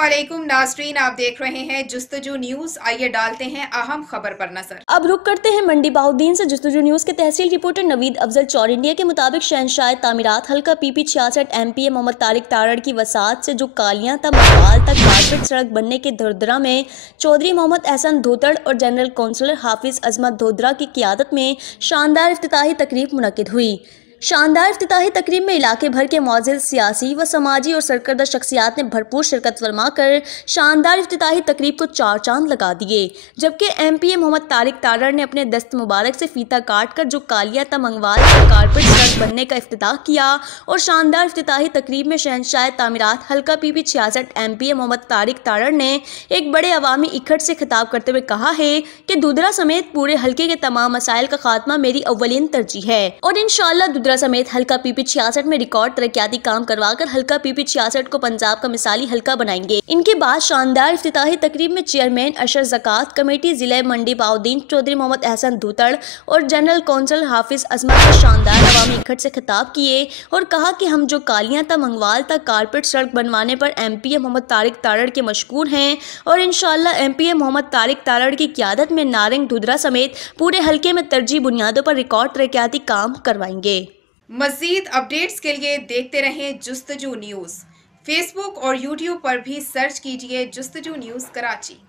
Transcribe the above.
अस्सलामुअलैकुम नाज़रीन, आप देख रहे हैं जुस्तजू न्यूज। आइए डालते हैं अहम खबर पर नजर। अब रुक करते हैं मंडी बहाउद्दीन से जुस्तजू न्यूज के तहसील रिपोर्टर नवीद अफजल चौर इंडिया के मुताबिक शहनशाह तामीरात हल्का PP 66 MPA मोहम्मद तारिक तारड़ की वसात से जो कालियां तक मवाल तक कारपेट सड़क बनने के धुरधरा में चौधरी मोहम्मद एहसन धोतड़ और जनरल काउंसलर हाफिज अजमत धोदरा की क़ियादत में शानदार इफ्तिताही तकरीब मुनक्किद हुई। शानदार इफ्तिताही तकरीब में इलाके भर के मौजूद सियासी व समाजी और सरकर्दा शख्सियात ने भरपूर शिरकत फरमा कर शानदार इफ्तिताही तकरीब को चार चांद लगा दिए। जबकि MPA मोहम्मद तारिक तारड़ ने अपने दस्त मुबारक से फीता काट कर जो कालिया तमंगवाल का कारपेट सड़क बनने का इफ्तिताह किया और शानदार इफ्तिताही तकरीब में शहनशाह तामीरात हल्का PP 66 MPA मोहम्मद तारिक तारड़ ने एक बड़े अवामी इकट्ठ से खिताब करते हुए कहा है कि धुदरा समेत पूरे हल्के के तमाम मसाइल का खात्मा मेरी अव्वलीन तरजीह है और इंशाअल्लाह समेत हल्का PP 66 में रिकॉर्ड तरक्याती काम करवाकर हल्का PP 66 को पंजाब का मिसाली हल्का बनाएंगे। इनके बाद शानदार इफ्तिताही तकरीब में चेयरमैन अशर ज़कात कमेटी जिले मंडी बहाउद्दीन चौधरी मोहम्मद एहसन धोतड़ और जनरल काउंसिल हाफिज अजमत ने शानदार अवामी इकट्ठ से खिताब किए और कहा कि हम जो कालियां तक मंगवाल तक कारपेट सड़क बनवाने पर MPA मोहम्मद तारिक तारड़ के मशकूर हैं और इंशाअल्लाह MPA मोहम्मद तारिक तारड़ की क़ियादत में नारंग धुदरा समेत पूरे हल्के में तरजीह बुनियादों पर रिकॉर्ड तरक्याती काम करवाएंगे। मज़ीद अपडेट्स के लिए देखते रहें जुस्तजू न्यूज़। फेसबुक और YouTube पर भी सर्च कीजिए जुस्तजू न्यूज़ कराची।